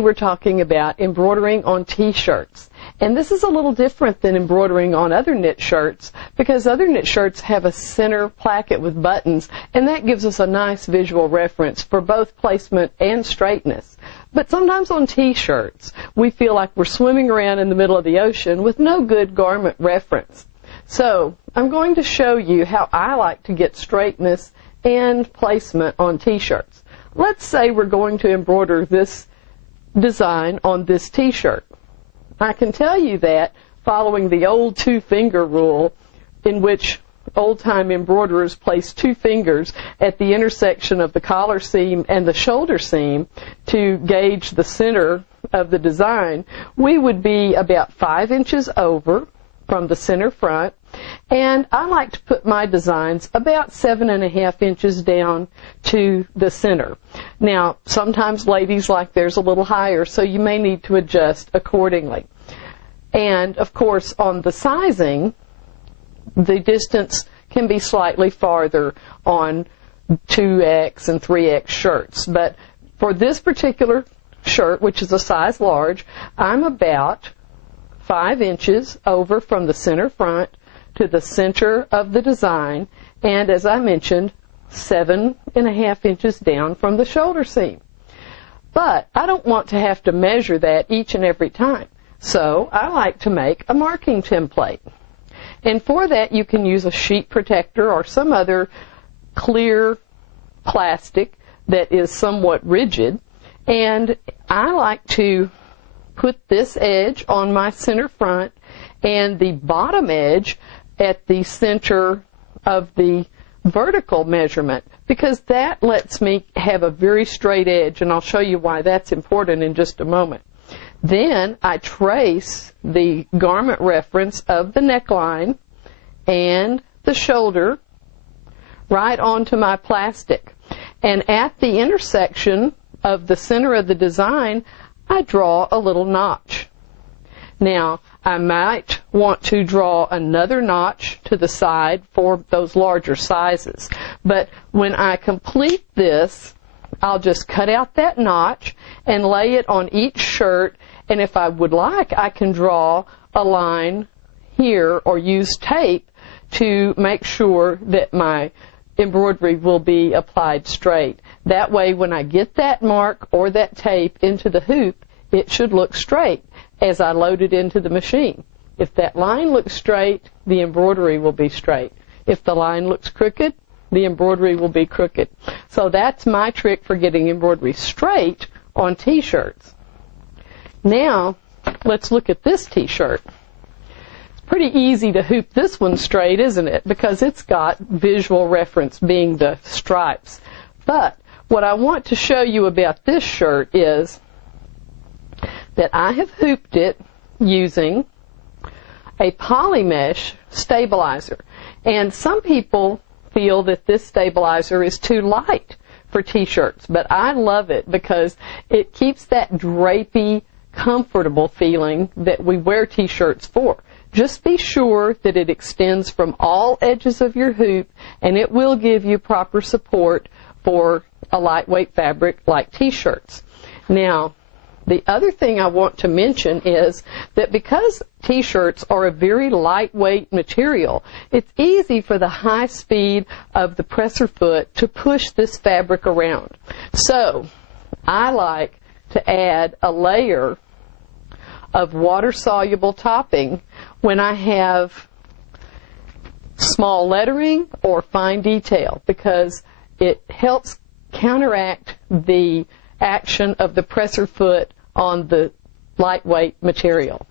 We're talking about embroidering on t-shirts. And this is a little different than embroidering on other knit shirts because other knit shirts have a center placket with buttons, and that gives us a nice visual reference for both placement and straightness. But sometimes on t-shirts, we feel like we're swimming around in the middle of the ocean with no good garment reference. So I'm going to show you how I like to get straightness and placement on t-shirts. Let's say we're going to embroider this design on this t-shirt. I can tell you that following the old two-finger rule, in which old-time embroiderers place 2 fingers at the intersection of the collar seam and the shoulder seam to gauge the center of the design, we would be about 5 inches over from the center front, and I like to put my designs about 7.5 inches down to the center. Now, sometimes ladies like theirs a little higher, so you may need to adjust accordingly. And, of course, on the sizing, the distance can be slightly farther on 2X and 3X shirts. But for this particular shirt, which is a size large, I'm about 5 inches over from the center front to the center of the design, and as I mentioned, 7.5 inches down from the shoulder seam. But I don't want to have to measure that each and every time, so I like to make a marking template. And for that, you can use a sheet protector or some other clear plastic that is somewhat rigid, and I like to put this edge on my center front and the bottom edge at the center of the vertical measurement, because that lets me have a very straight edge, and I'll show you why that's important in just a moment. Then I trace the garment reference of the neckline and the shoulder right onto my plastic. And at the intersection of the center of the design, I draw a little notch. Now, I might want to draw another notch to the side for those larger sizes. But when I complete this, I'll just cut out that notch and lay it on each shirt. And if I would like, I can draw a line here or use tape to make sure that my embroidery will be applied straight. That way, when I get that mark or that tape into the hoop, it should look straight as I load it into the machine. If that line looks straight, the embroidery will be straight. If the line looks crooked, the embroidery will be crooked. So that's my trick for getting embroidery straight on t-shirts. Now, let's look at this t-shirt. It's pretty easy to hoop this one straight, isn't it? Because it's got visual reference being the stripes. But what I want to show you about this shirt is that I have hooped it using a poly mesh stabilizer. And some people feel that this stabilizer is too light for t-shirts, but I love it because it keeps that drapey, comfortable feeling that we wear t-shirts for. Just be sure that it extends from all edges of your hoop, and it will give you proper support for a lightweight fabric like t-shirts. Now, the other thing I want to mention is that because t-shirts are a very lightweight material, it's easy for the high speed of the presser foot to push this fabric around. So I like to add a layer of water-soluble topping when I have small lettering or fine detail, because it helps counteract the action of the presser foot on the lightweight material.